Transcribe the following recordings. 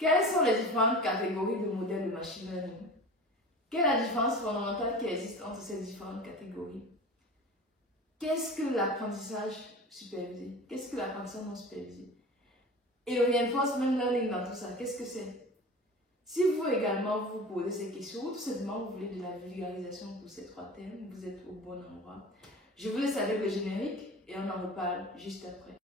Quelles sont les différentes catégories de modèles de machine learning? Quelle est la différence fondamentale qui existe entre ces différentes catégories? Qu'est-ce que l'apprentissage supervisé? Qu'est-ce que l'apprentissage non supervisé? Et le reinforcement learning dans tout ça, qu'est-ce que c'est? Si vous également vous posez ces questions ou tout simplement vous voulez de la vulgarisation pour ces trois thèmes, vous êtes au bon endroit. Je vous laisse avec le générique et on en reparle juste après.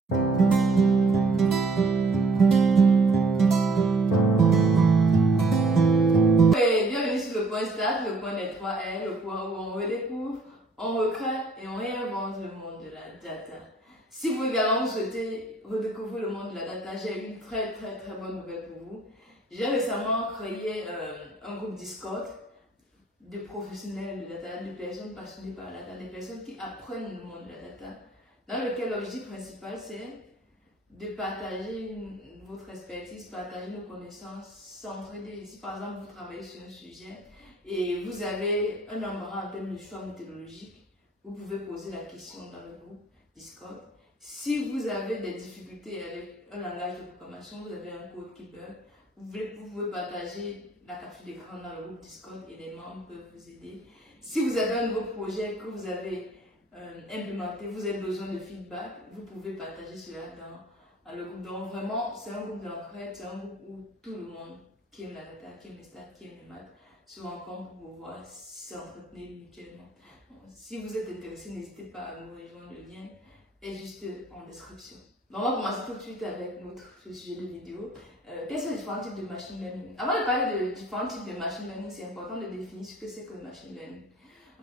Et bienvenue sur le point start, le point des 3 R, le point où on redécouvre, on recrée et on réinvente le monde de la data. Si vous également souhaitez redécouvrir le monde de la data, j'ai une très bonne nouvelle pour vous. J'ai récemment créé un groupe Discord de professionnels de data, de personnes passionnées par la data, des personnes qui apprennent le monde de la data, dans lequel l'objectif principal c'est de partager votre expertise, partager nos connaissances, s'entraider. Si par exemple vous travaillez sur un sujet et vous avez un embarras en termes de choix méthodologique, vous pouvez poser la question dans le groupe Discord. Si vous avez des difficultés avec un langage de programmation, vous avez un code qui bug, vous pouvez partager la capture d'écran dans le groupe Discord et les membres peuvent vous aider. Si vous avez un nouveau projet que vous avez implémenté, vous avez besoin de feedback, vous pouvez partager cela dans le groupe. Donc vraiment, c'est un groupe d'entraide, c'est un groupe où tout le monde qui aime la data, qui aime les stats, qui aime les maths, se rencontre pour pouvoir s'entretenir mutuellement. Si vous êtes intéressé, n'hésitez pas à nous rejoindre, le lien est juste en description. Donc on va commencer tout de suite avec notre sujet de vidéo. Quels sont les différents types de machine learning? Avant de parler de différents types de machine learning, c'est important de définir ce que c'est que le machine learning.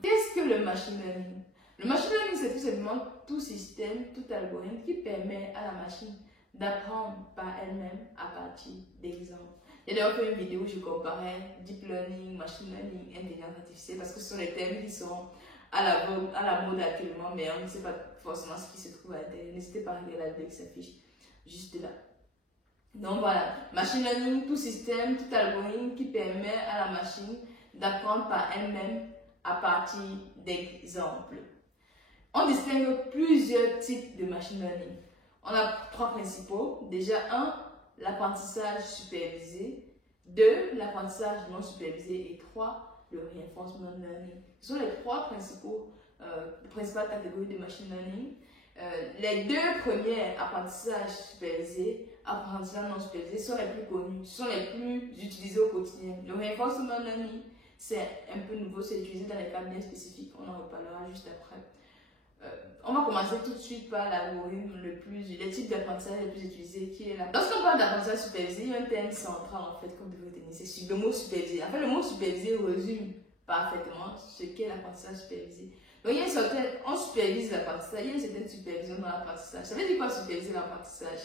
Qu'est-ce que le machine learning? Le machine learning, c'est tout simplement tout système, tout algorithme qui permet à la machine d'apprendre par elle-même à partir d'exemples. J'ai d'ailleurs fait une vidéo où je comparais deep learning, machine learning, intelligence artificielle, parce que ce sont les termes qui sont à la mode actuellement, mais on ne sait pas forcément ce qui se trouve à l'intérieur. N'hésitez pas à regarder la vidéo qui s'affiche juste là. Donc voilà, machine learning, tout système, tout algorithme qui permet à la machine d'apprendre par elle-même à partir d'exemples. On distingue plusieurs types de machine learning. On a 3 principaux. Déjà, 1, l'apprentissage supervisé. 2, l'apprentissage non supervisé. Et 3, le reinforcement learning. Ce sont les 3 principales catégories de machine learning. Les 2 premières, apprentissage supervisé, apprentissage non supervisé, sont les plus connus, sont les plus utilisés au quotidien. Le reinforcement learning, c'est un peu nouveau, c'est utilisé dans les cas bien spécifiques. On en reparlera juste après. On va commencer tout de suite par l'algorithme le type d'apprentissage le plus utilisé qui est là. Lorsqu'on parle d'apprentissage supervisé, il y a un thème central en fait que vous devez retenir, c'est le mot supervisé. En fait, le mot supervisé résume parfaitement ce qu'est l'apprentissage supervisé. Donc, il y a on supervise l'apprentissage, il y a une certaine supervision dans l'apprentissage. Ça veut dire quoi superviser l'apprentissage?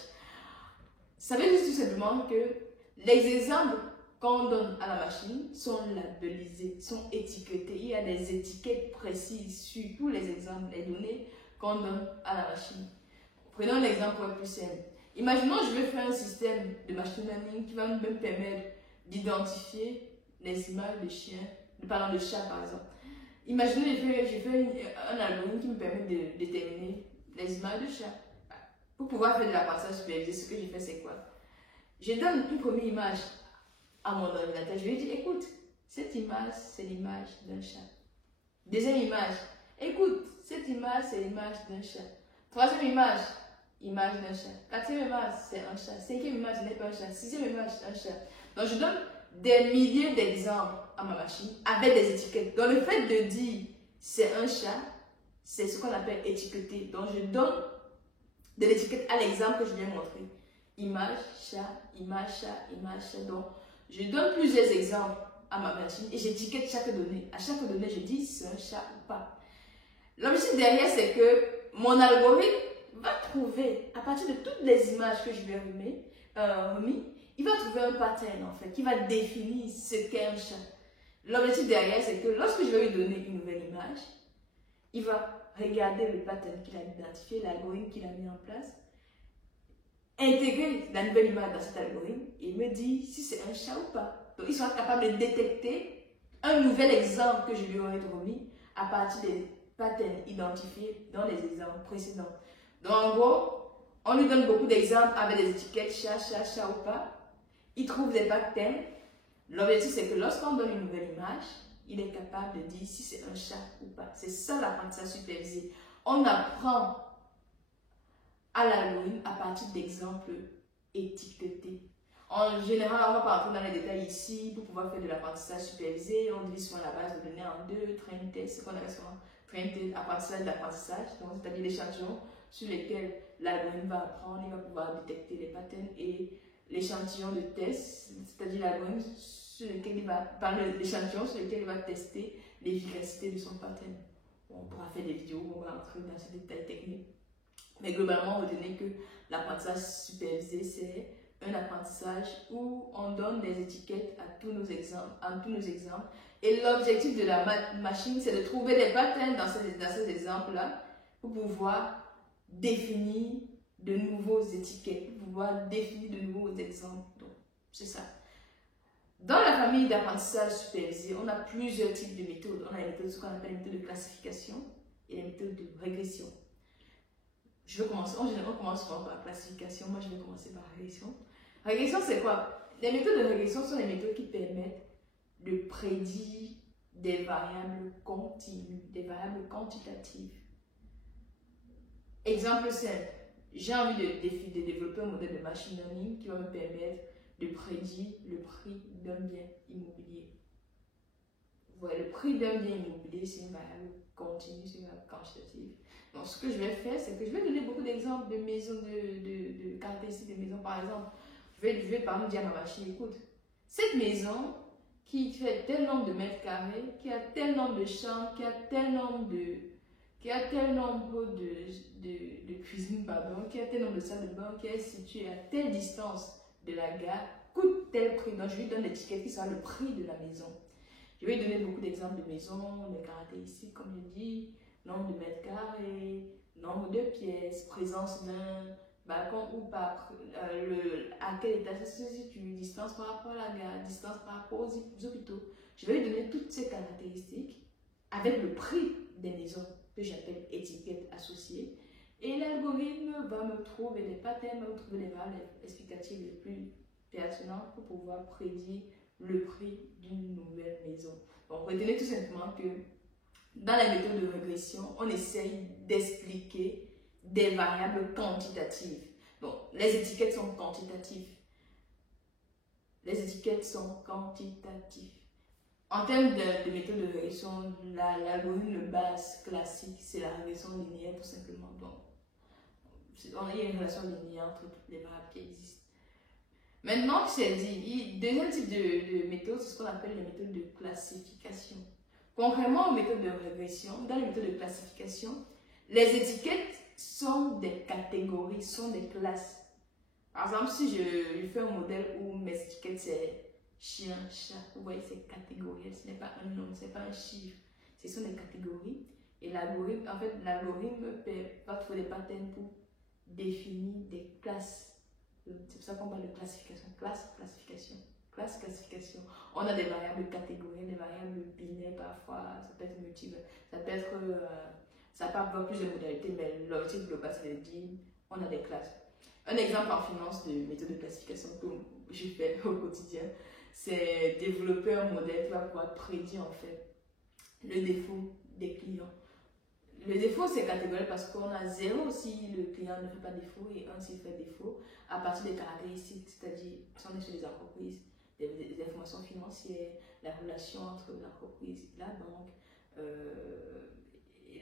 Ça veut dire tout simplement que les exemples qu'on donne à la machine sont labellisés, sont étiquetés. Il y a des étiquettes précises sur tous les exemples, les données qu'on donne à la machine. Prenons l'exemple le plus simple. Imaginons que je vais faire un système de machine learning qui va me permettre d'identifier les images de chiens, de chats par exemple. Imaginez que j'ai fait un algorithme qui me permet de déterminer les images de chats. Pour pouvoir faire de l'apprentissage supervisé, ce que j'ai fait c'est quoi? Je donne une première image à mon ordinateur, je lui dis écoute, cette image c'est l'image d'un chat. Deuxième image, écoute, cette image c'est l'image d'un chat. Troisième image, image d'un chat. Quatrième image c'est un chat. Cinquième image ce n'est pas un chat. Sixième image un chat. Donc je donne des milliers d'exemples à ma machine avec des étiquettes. Donc le fait de dire c'est un chat, c'est ce qu'on appelle étiqueter. Donc je donne de l'étiquette à l'exemple que je viens montrer. Image, chat, image, chat, image, chat. Donc je donne plusieurs exemples à ma machine et j'étiquette chaque donnée. À chaque donnée, je dis si c'est un chat ou pas. L'objectif derrière, c'est que mon algorithme va trouver, à partir de toutes les images que je lui ai remis, il va trouver un pattern en fait, qui va définir ce qu'est un chat. L'objectif derrière, c'est que lorsque je vais lui donner une nouvelle image, il va regarder le pattern qu'il a identifié, l'algorithme qu'il a mis en place, intégrer la nouvelle image dans cet algorithme et me dire si c'est un chat ou pas. Donc, il sera capable de détecter un nouvel exemple que je lui aurais remis à partir des patterns identifiés dans les exemples précédents. Donc, en gros, on lui donne beaucoup d'exemples avec des étiquettes chat, chat, chat ou pas. il trouve des patterns. L'objectif, c'est que lorsqu'on donne une nouvelle image, il est capable de dire si c'est un chat ou pas. C'est ça l'apprentissage supervisé. On apprend à l'algorithme à partir d'exemples étiquetés. En général, on ne va pas rentrer dans les détails ici pour pouvoir faire de l'apprentissage supervisé. On divise souvent la base de données en deux, train test, ce qu'on appelle souvent train test, apprentissage d'apprentissage, c'est-à-dire l'échantillon sur lesquels l'algorithme va apprendre, il va pouvoir détecter les patterns, et l'échantillon de test, c'est-à-dire l'algorithme sur lequel il va, l'échantillon sur lequel il va tester l'efficacité de son pattern. On pourra faire des vidéos où on va entrer dans ces détails techniques. Mais globalement, retenez que l'apprentissage supervisé, c'est un apprentissage où on donne des étiquettes à tous nos exemples. Et l'objectif de la machine, c'est de trouver des patterns dans ces exemples-là pour pouvoir définir de nouveaux étiquettes, pour pouvoir définir de nouveaux exemples. Donc, c'est ça. Dans la famille d'apprentissage supervisé, on a plusieurs types de méthodes. On a les méthodes, ce qu'on appelle les méthodes de classification et les méthodes de régression. Je vais commencer, en général, on commence souvent par la classification. Moi, je vais commencer par la régression. Régression, c'est quoi? Les méthodes de régression sont les méthodes qui permettent de prédire des variables continues, des variables quantitatives. Exemple simple, j'ai envie de développer un modèle de machine learning qui va me permettre de prédire le prix d'un bien immobilier. Voilà, le prix d'un bien immobilier, c'est une variable continue, c'est une variable quantitative. Donc, ce que je vais faire, c'est que je vais donner beaucoup d'exemples de maisons, de caractéristiques de maisons. Par exemple, je vais par exemple dire à ma machine, écoute, cette maison qui fait tel nombre de mètres carrés, qui a tel nombre de chambres, qui a tel nombre de cuisines, pardon, qui a tel nombre de salles de bain, qui est située à telle distance de la gare, coûte tel prix. Donc, je lui donne l'étiquette qui sera le prix de la maison. Je vais lui donner beaucoup d'exemples de maisons, des caractéristiques, comme je dis, nombre de mètres carrés, nombre de pièces, présence d'un balcon ou pas, à quel étage ça se situe, distance par rapport à la gare, distance par rapport aux hôpitaux. Je vais lui donner toutes ces caractéristiques avec le prix des maisons que j'appelle étiquette associée. Et l'algorithme va me trouver les patterns, va me trouver les variables explicatives les plus pertinentes pour pouvoir prédire le prix d'une nouvelle maison. Donc, retenez tout simplement que dans la méthode de régression, on essaye d'expliquer des variables quantitatives. Donc, les étiquettes sont quantitatives. Les étiquettes sont quantitatives. En termes de méthode de régression, l'algorithme de base classique, c'est la régression linéaire tout simplement. Donc, on a une relation linéaire entre toutes les variables qui existent. Maintenant que c'est dit, deuxième type de méthode, c'est ce qu'on appelle les méthodes de classification. Contrairement aux méthodes de régression, dans les méthodes de classification, les étiquettes sont des catégories, sont des classes. Par exemple, si je fais un modèle où mes étiquettes c'est chien, chat, vous voyez, c'est catégoriel, ce n'est pas un nom, ce n'est pas un chiffre, ce sont des catégories. Et l'algorithme, en fait, l'algorithme va trouver des patterns pour définir des classes. C'est pour ça qu'on parle de classification. Classification. On a des variables catégorielles, des variables binaires parfois, ça peut être multiple, ça peut avoir plusieurs modalités, mais l'objectif global c'est de dire on a des classes. Un exemple en finance de méthode de classification que je fais au quotidien, c'est développer un modèle qui va pouvoir prédire en fait le défaut des clients. Le défaut, c'est catégoriel parce qu'on a 0 si le client ne fait pas défaut et 1 s'il fait défaut à partir des caractéristiques, c'est-à-dire si on est sur les entreprises, des informations financières, la relation entre l'entreprise et la banque,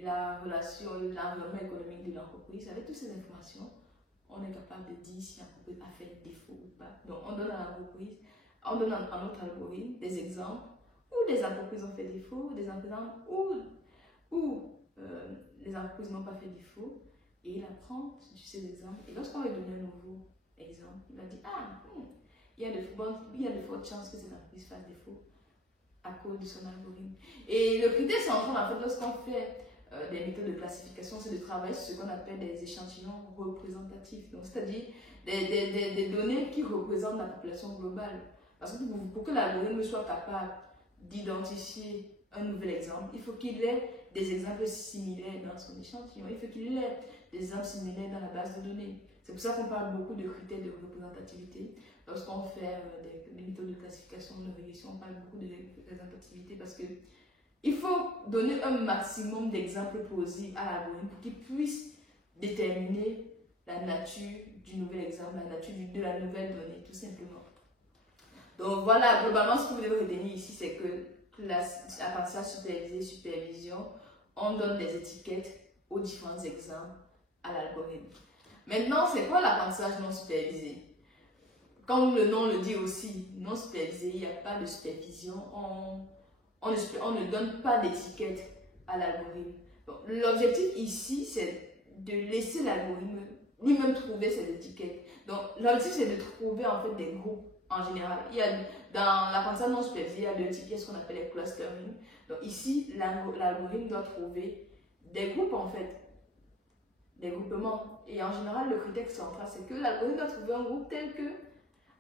la relation, l'environnement économique de l'entreprise. Avec toutes ces informations, on est capable de dire si l'entreprise a fait défaut ou pas. Donc, on donne à l'entreprise, on donne à notre algorithme des exemples où des entreprises ont fait défaut, des exemples où les entreprises n'ont pas fait défaut, et il apprend sur ces exemples. Et lorsqu'on lui donne un nouveau exemple, il va dire il y a de fortes chances que cette entreprise fasse défaut à cause de son algorithme. Et le critère central, en fait, lorsqu'on fait des méthodes de classification, c'est de travailler sur ce qu'on appelle des échantillons représentatifs. C'est-à-dire des données qui représentent la population globale. Parce que pour que l'algorithme soit capable d'identifier un nouvel exemple, il faut qu'il ait des exemples similaires dans son échantillon. Il faut qu'il ait des exemples similaires dans la base de données. C'est pour ça qu'on parle beaucoup de critères de représentativité. lorsqu'on fait des méthodes de classification, de régression, on parle beaucoup de représentativité parce que il faut donner un maximum d'exemples plausibles à l'algorithme pour qu'il puisse déterminer la nature du nouvel exemple, la nature de la nouvelle donnée, tout simplement. Donc voilà, globalement, ce que vous devez retenir ici, c'est que l'apprentissage supervisé, supervision, on donne des étiquettes aux différents exemples à l'algorithme. Maintenant, c'est quoi l'apprentissage non supervisé? Comme le nom le dit aussi, non supervisé, il n'y a pas de supervision, on ne donne pas d'étiquette à l'algorithme. L'objectif ici, c'est de laisser l'algorithme lui-même trouver ses étiquettes. Donc, l'objectif, c'est de trouver en fait des groupes en général. Dans l'apprentissage non supervisé, il y a deux types, il y a ce qu'on appelle les clustering. Donc, ici, l'algorithme doit trouver des groupes en fait, des groupements. Et en général, le critère central, c'est que l'algorithme doit trouver un groupe tel que,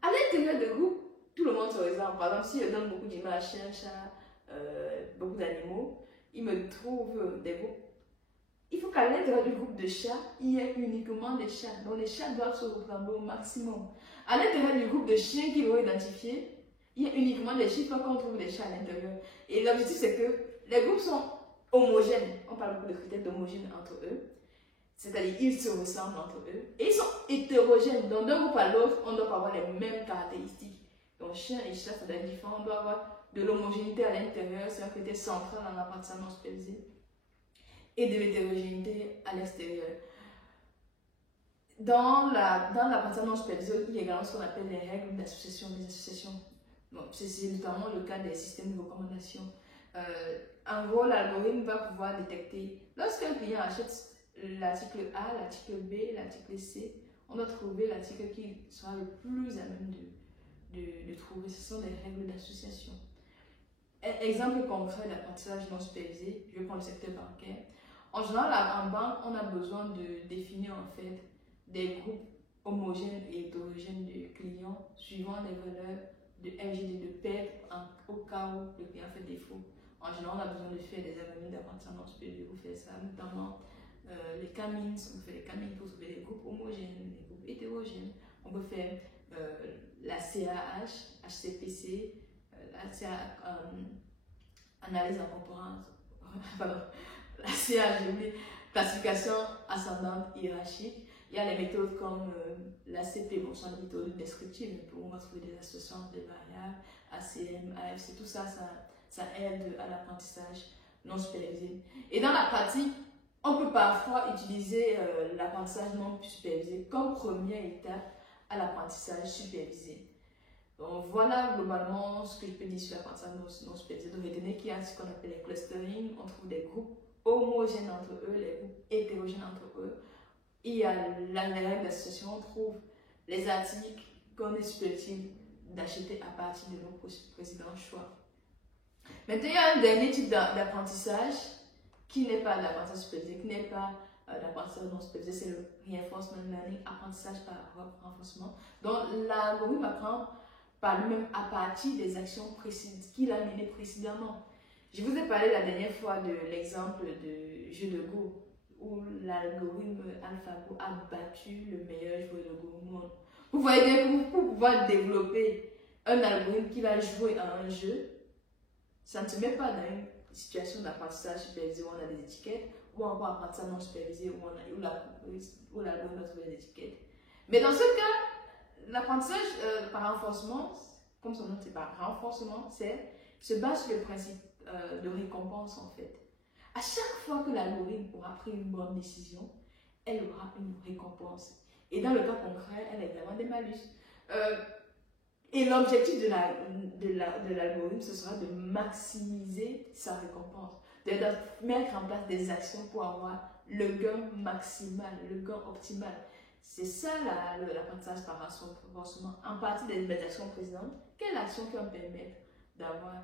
à l'intérieur de groupe, tout le monde se ressemble. Par exemple, si je donne beaucoup d'images, chien, chat, beaucoup d'animaux, il me trouve des groupes. Il faut qu'à l'intérieur du groupe de chats, il y ait uniquement des chats. Donc les chats doivent se ressembler au maximum. À l'intérieur du groupe de chiens qu'ils vont identifier, il y a uniquement des chiens qu'on trouve des chats à l'intérieur. Et l'objectif, c'est que les groupes sont homogènes. On parle beaucoup de critères d'homogène entre eux. C'est-à-dire ils se ressemblent entre eux. Et ils sont hétérogènes. Donc d'un groupe à l'autre, on doit avoir les mêmes caractéristiques. Donc chien et chat, ça doit être différent. On doit avoir de l'homogénéité à l'intérieur. C'est un critère central dans l'apprentissage non supervisé. Et de l'hétérogénéité à l'extérieur. Dans l'apprentissage non supervisé, il y a également ce qu'on appelle les règles d'association des associations. C'est notamment le cas des systèmes de recommandation. En gros, l'algorithme va pouvoir détecter, lorsqu'un client achète l'article A, l'article B, l'article C, on doit trouver l'article qui sera le plus à même de trouver. Ce sont les règles d'association. Exemple concret d'apprentissage non supervisé, je prends le secteur bancaire. En général, en banque, on a besoin de définir en fait des groupes homogènes et hétérogènes de clients suivant les valeurs de LGD de PEP au cas où le client fait défaut. En général, on a besoin de faire des algorithmes d'apprentissage non supervisé pour faire ça, notamment les camins. On fait les camins pour trouver des groupes homogènes, des groupes hétérogènes. On peut faire la CAH, HCPC, analyse en concurrence, pardon, la CAH, classification ascendante hiérarchique. Il y a les méthodes comme l'ACP, bon, sont des méthodes descriptives, pour on va trouver des associations de variables, ACM, AFC, tout ça, ça aide à l'apprentissage non supervisé. Et dans la pratique, on peut parfois utiliser l'apprentissage non supervisé comme première étape à l'apprentissage supervisé. Donc voilà globalement ce que je peux dire sur l'apprentissage non supervisé. Donc retenez qu'il y a ce qu'on appelle les clustering, on trouve des groupes homogènes entre eux, les groupes hétérogènes entre eux. Il y a la règle d'association, on trouve les articles qu'on est susceptible d'acheter à partir de nos précédents choix. Maintenant, il y a un dernier type d'apprentissage qui n'est pas l'apprentissage supervisé, qui n'est pas l'apprentissage non supervisé, c'est le reinforcement learning, apprentissage par renforcement. Donc, l'algorithme apprend par lui-même à partir des actions qu'il a menées précédemment. Je vous ai parlé la dernière fois de l'exemple de jeu de Go, où l'algorithme AlphaGo a battu le meilleur joueur de Go au monde. Vous voyez bien que pour pouvoir développer un algorithme qui va jouer à un jeu, ça ne se met pas dans une situation d'apprentissage supervisé où on a des étiquettes, ou encore apprentissage non supervisé où l'algorithme va trouver des étiquettes. Mais dans ce cas, l'apprentissage par renforcement, comme son nom c'est par renforcement, se base sur le principe de récompense en fait. À chaque fois que l'algorithme aura pris une bonne décision, elle aura une récompense. Et dans le cas concret, elle a également des malus. Et l'objectif de l'algorithme, ce sera de maximiser sa récompense. De mettre en place des actions pour avoir le gain maximal, le gain optimal. C'est ça l'apprentissage par renforcement. En partie des actions précédentes, quelle action peut me permettre d'avoir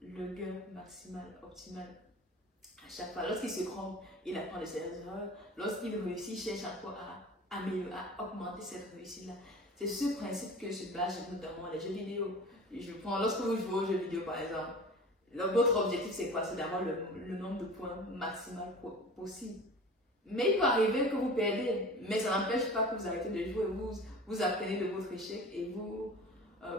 le gain maximal, optimal à chaque fois? Lorsqu'il se trompe, il apprend de ses erreurs. Lorsqu'il réussit, il cherche encore à améliorer, à augmenter cette réussite-là. C'est ce principe que se base notamment les jeux vidéo. Lorsque vous jouez aux jeux vidéo par exemple, votre objectif c'est quoi? C'est d'avoir le nombre de points maximal possible. Mais il peut arriver que vous perdez, mais ça n'empêche pas que vous arrêtez de jouer, vous apprenez de votre échec et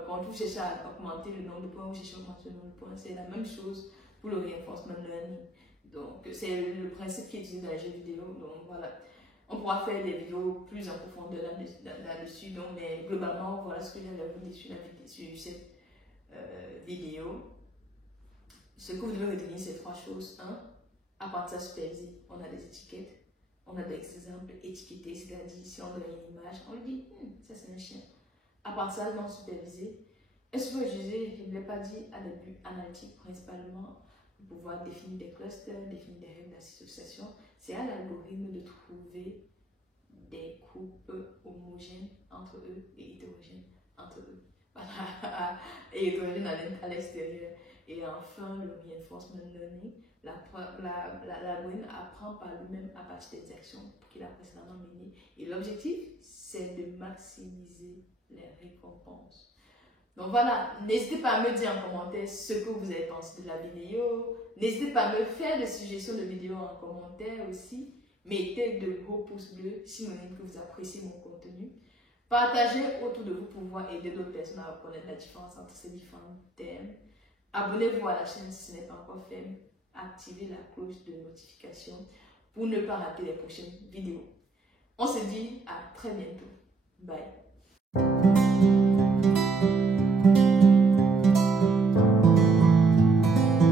quand vous cherchez à augmenter le nombre de points, vous cherchez à augmenter le nombre de points, c'est la même chose pour le reinforcement learning. Donc, c'est le principe qui est utilisé dans les jeux vidéo. Donc, voilà. On pourra faire des vidéos plus en profondeur là-dessus. Donc, mais globalement, voilà ce que j'avais à vous dire sur cette vidéo. Ce que vous devez retenir, c'est 3 choses. 1. Apprentissage supervisé. On a des étiquettes. On a des exemples étiquetés, c'est-à-dire si on donne une image, on lui dit ça c'est un chien. Apprentissage non supervisé. Est-ce que vous utilisez, je ne l'ai pas dit, à des buts analytiques principalement pour pouvoir définir des clusters, définir des règles d'association. C'est à l'algorithme de trouver des groupes homogènes entre eux et hétérogènes entre eux. Voilà. Et hétérogènes à l'extérieur. Et enfin, le reinforcement learning. L'algorithme apprend par lui-même à partir des actions qu'il a précédemment menées. Et l'objectif, c'est de maximiser les récompenses. Donc voilà, n'hésitez pas à me dire en commentaire ce que vous avez pensé de la vidéo. N'hésitez pas à me faire des suggestions de vidéos en commentaire aussi. Mettez de gros pouces bleus, synonyme que vous appréciez mon contenu. Partagez autour de vous pour pouvoir aider d'autres personnes à reconnaître la différence entre ces différents thèmes. Abonnez-vous à la chaîne si ce n'est pas encore fait. Activez la cloche de notification pour ne pas rater les prochaines vidéos. On se dit à très bientôt. Bye.